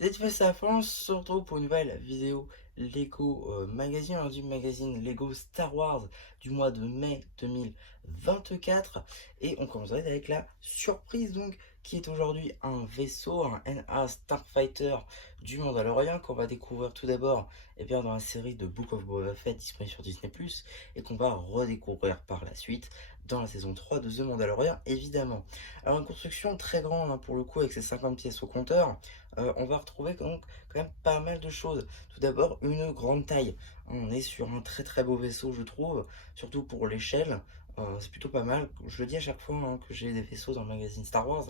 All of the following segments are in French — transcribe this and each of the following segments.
Cette fois c'est la fin, on se retrouve pour une nouvelle vidéo Lego Magazine, alors du magazine Lego Star Wars du mois de mai 2024. Et on commence avec la surprise donc, qui est aujourd'hui un vaisseau, un NA Starfighter du Mandalorian, qu'on va découvrir tout d'abord dans la série de Book of Boba Fett disponible sur Disney+, et qu'on va redécouvrir par la suite dans la saison 3 de The Mandalorian évidemment. Alors une construction très grande pour le coup, avec ses 50 pièces au compteur. On va retrouver donc quand même pas mal de choses. Tout d'abord, une grande taille. On est sur un très très beau vaisseau, je trouve, surtout pour l'échelle. C'est plutôt pas mal. Je le dis à chaque fois que j'ai des vaisseaux dans le magazine Star Wars,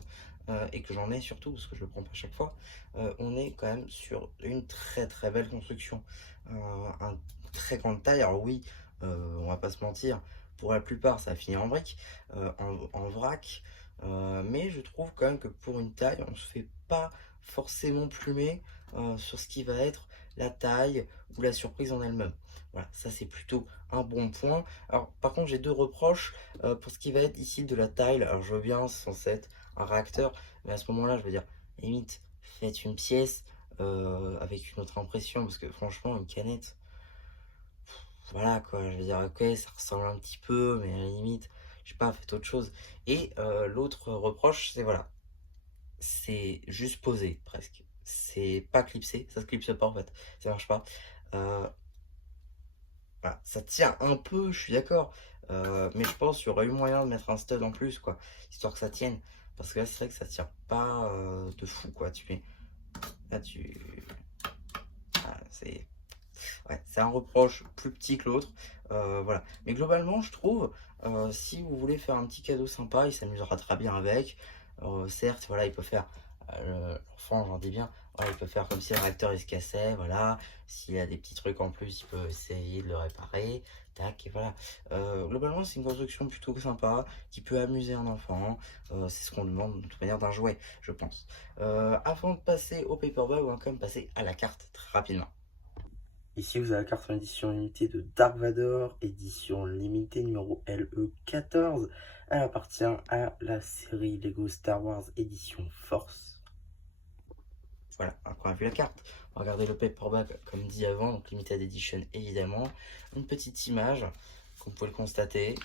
et que j'en ai surtout, parce que je le prends pas à chaque fois. On est quand même sur une très très belle construction. Un très grande taille. Alors oui, on va pas se mentir, pour la plupart ça finit en briques, en vrac. Mais je trouve quand même que pour une taille, on se fait pas forcément plumer sur ce qui va être la taille ou la surprise en elle-même. Voilà, ça c'est plutôt un bon point. Alors par contre j'ai deux reproches pour ce qui va être ici de la taille. Alors je veux bien, c'est censé être un réacteur, mais à ce moment-là je veux dire, limite, faites une pièce avec une autre impression, parce que franchement une canette, voilà quoi, je veux dire, ok, ça ressemble un petit peu, mais à la limite, je sais pas, faites autre chose. Et l'autre reproche, c'est voilà, c'est juste posé presque. C'est pas clipsé, ça se clipse pas en fait, ça marche pas. Euh, voilà, ça tient un peu, je suis d'accord, mais je pense qu'il y aurait eu moyen de mettre un stud en plus, quoi, histoire que ça tienne. Parce que là, c'est vrai que ça tient pas de fou, quoi. Là, c'est, ouais, c'est un reproche plus petit que l'autre, voilà. Mais globalement, je trouve, si vous voulez faire un petit cadeau sympa, il s'amusera très bien avec. Certes, voilà, il peut faire, l'enfant, j'en dis bien, voilà, il peut faire comme si le réacteur il se cassait, voilà. S'il a des petits trucs en plus, il peut essayer de le réparer, tac, et voilà. Globalement, c'est une construction plutôt sympa, qui peut amuser un enfant. C'est ce qu'on demande de toute manière d'un jouet, je pense. Avant de passer au paperback, on va quand même passer à la carte très rapidement. Ici, vous avez la carte en édition limitée de Dark Vador, édition limitée numéro LE14. Elle appartient à la série Lego Star Wars édition Force. Voilà, après on a vu la carte. On va regarder le paperback comme dit avant, donc limited edition évidemment. Une petite image, comme vous pouvez le constater.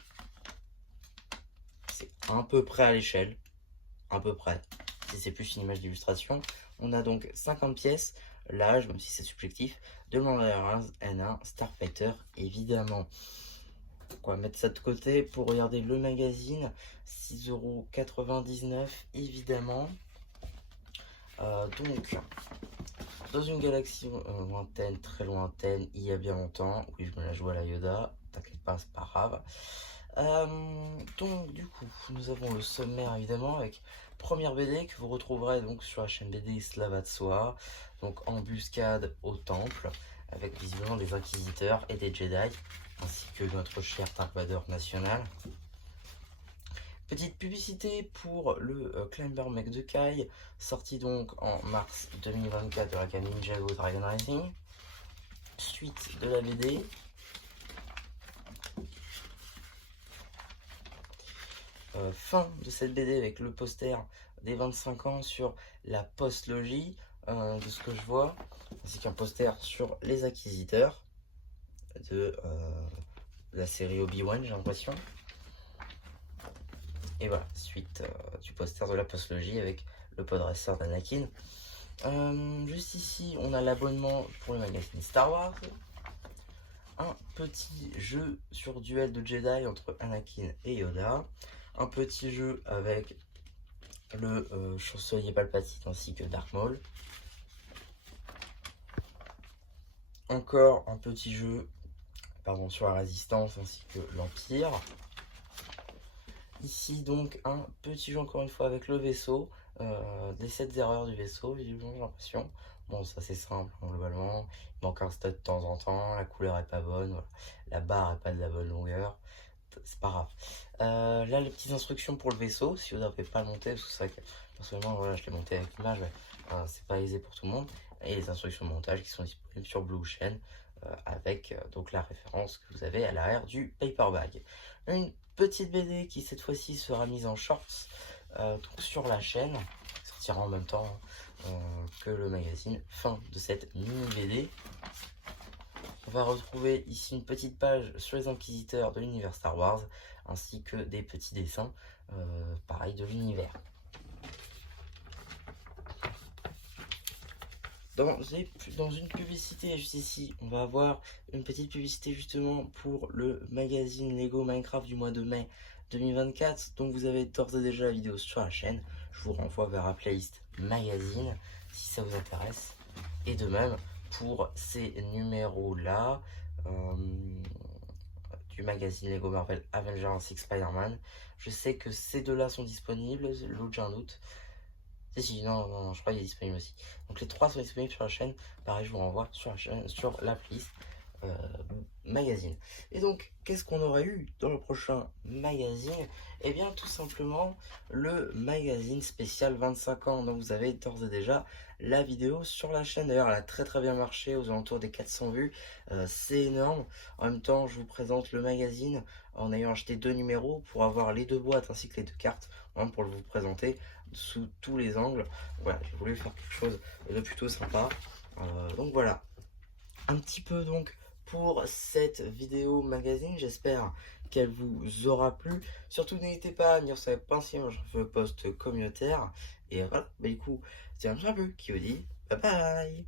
C'est à peu près à l'échelle, à peu près. Si c'est plus une image d'illustration. On a donc 50 pièces, l'âge, même si c'est subjectif, de Mandalorian N1 Starfighter évidemment. On va mettre ça de côté pour regarder le magazine. 6,99 € évidemment. Donc, dans une galaxie lointaine, très lointaine, il y a bien longtemps. Oui, je me la joue à la Yoda. T'inquiète pas, c'est pas grave. Donc, du coup, nous avons le sommaire évidemment avec première BD que vous retrouverez donc sur la chaîne BD Cela va de soi. Donc, embuscade au temple avec visiblement des inquisiteurs et des Jedi, ainsi que notre cher Dark Vader national. Petite publicité pour le Climber Mech de Kai, sorti donc en mars 2024 de la gamme Ninjago Dragon Rising. Suite de la BD. Fin de cette BD avec le poster des 25 ans sur la postlogie, de ce que je vois, ainsi qu'un poster sur les Inquisiteurs de la série Obi-Wan, j'ai l'impression. Et voilà, suite du poster de la postlogie avec le podresseur d'Anakin. Juste ici, on a l'abonnement pour le magazine Star Wars. Un petit jeu sur duel de Jedi entre Anakin et Yoda. Un petit jeu avec le chancelier Palpatine ainsi que Darth Maul. Encore un petit jeu sur la résistance ainsi que l'Empire. Ici donc un petit jeu encore une fois avec le vaisseau, des 7 erreurs du vaisseau, visiblement j'ai l'impression. Bon, ça c'est simple globalement, il manque un stud de temps en temps, la couleur est pas bonne, voilà. La barre est pas de la bonne longueur, c'est pas grave. Là les petites instructions pour le vaisseau, si vous n'avez pas le monter, parce que c'est vrai que personnellement voilà, je l'ai monté avec l'image, c'est pas aisé pour tout le monde. Et les instructions de montage qui sont disponibles sur Blue Ocean, avec donc la référence que vous avez à l'arrière du paperback. Une petite BD qui cette fois-ci sera mise en shorts donc sur la chaîne, sortie sortira en même temps que le magazine. Fin de cette mini BD. On va retrouver ici une petite page sur les inquisiteurs de l'univers Star Wars, ainsi que des petits dessins, pareil, de l'univers. Dans une publicité juste ici, on va avoir une petite publicité justement pour le magazine Lego Minecraft du mois de mai 2024. Donc vous avez d'ores et déjà la vidéo sur la chaîne. Je vous renvoie vers la playlist magazine si ça vous intéresse. Et de même pour ces numéros-là du magazine Lego Marvel Avengers ainsi que Spider-Man. Je sais que ces deux-là sont disponibles, l'autre j'ai un doute. Si, non, je crois qu'il est disponible aussi. Donc les trois sont disponibles sur la chaîne. Pareil, je vous renvoie sur la chaîne, sur la playlist magazine. Et donc, qu'est-ce qu'on aurait eu dans le prochain magazine? Eh bien, tout simplement, le magazine spécial 25 ans. Donc, vous avez d'ores et déjà la vidéo sur la chaîne. D'ailleurs, elle a très bien marché, aux alentours des 400 vues. C'est énorme. En même temps, je vous présente le magazine en ayant acheté 2 numéros pour avoir les 2 boîtes ainsi que les 2 cartes, pour vous présenter sous tous les angles. Voilà, j'ai voulu faire quelque chose de plutôt sympa. Donc voilà, un petit peu donc pour cette vidéo magazine. J'espère qu'elle vous aura plu. Surtout n'hésitez pas à venir sur la pince, moi je fais le post communautaire. Et voilà, du coup, c'est un peu qui vous dit bye bye.